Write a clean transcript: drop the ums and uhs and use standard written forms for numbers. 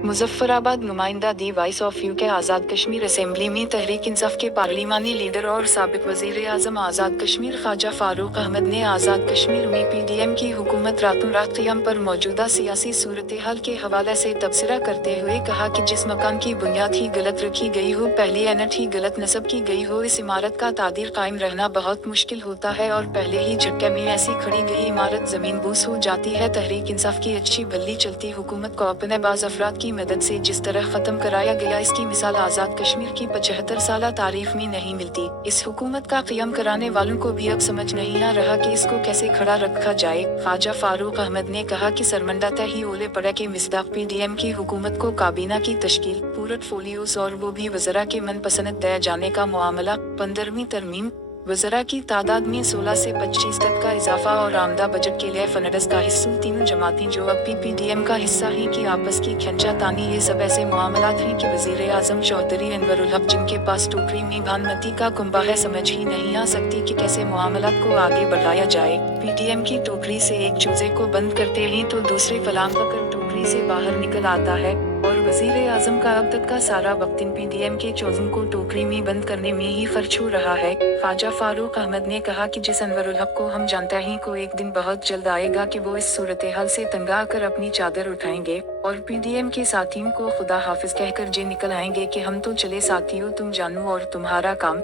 मुजफ्फराबाद नुमाइंदा दी voice of UK Azad Kashmir assembly में तहरीक इंसाफ के पार्लिमानी लीडर और साबिक वजीर आज़म आज़ाद कश्मीर ख्वाजा फारूक अहमद ने आज़ाद कश्मीर में पीडीएम की हुकूमत रातों रात क़याम पर मौजूदा सियासी सूरत हाल के हवाले से तबसरा करते हुए कहा कि जिस मकान की बुनियाद ही गलत रखी गई हो, पहली एनट ही गलत नस्ब की गई हो, इस इमारत का तादीर कायम रहना बहुत मुश्किल होता है और पहले ही झटके में ऐसी खड़ी गई इमारत जमीन बूस हो जाती है। तहरीक इंसाफ की अच्छी भली चलती हुकूमत को अपने बाज़ अफराद की मदद से जिस तरह खत्म कराया गया, इसकी मिसाल आज़ाद कश्मीर की 75 साल तारीख में नहीं मिलती। इस हुकूमत का क़याम कराने वालों को भी अब समझ नहीं आ रहा कि इसको कैसे खड़ा रखा जाए। ख्वाजा फारूक अहमद ने कहा कि शर्मंदा ही ओले पड़े के मिसदाक पीडीएम की हुकूमत को काबीना की तश्कील, पोर्टफोलियोज और वो भी वज़रा के मनपसंद दिए जाने का मामला। 15वीं तरमीम वज़रा की तादाद में 16 से 25 तक का इजाफा और आमदा बजट के लिए फंड्स का हिस्सा तीनों जमातें जो अब भी पीडीएम का हिस्सा हैं की आपस की खींचातानी, ये सब ऐसे मामलात हैं कि वज़ीर आज़म चौधरी अनवरुल हक जिनके पास टोकरी में भानमती का कुंबा है, समझ ही नहीं आ सकती कि कैसे मामलात को आगे बढ़ाया जाए। पीडीएम की टोकरी से एक चूजे को बंद करते हैं तो दूसरे फलांग पकड़ टोकरी से बाहर निकल आता है और वज़ीर आज़म का अब तक का सारा वक्त इन पीडीएम के चोजों को टोकरी में बंद करने में ही खर्च हो रहा है। ख्वाजा फारूक अहमद ने कहा कि जिस अनवरुल हक को हम जानते हैं को एक दिन बहुत जल्द आएगा कि वो इस सूरत हाल से तंग आकर अपनी चादर उठाएंगे और पीडीएम के साथियों को खुदा हाफिज कहकर जे निकल आएंगे कि हम तो चले साथियों, तुम जानो और तुम्हारा काम।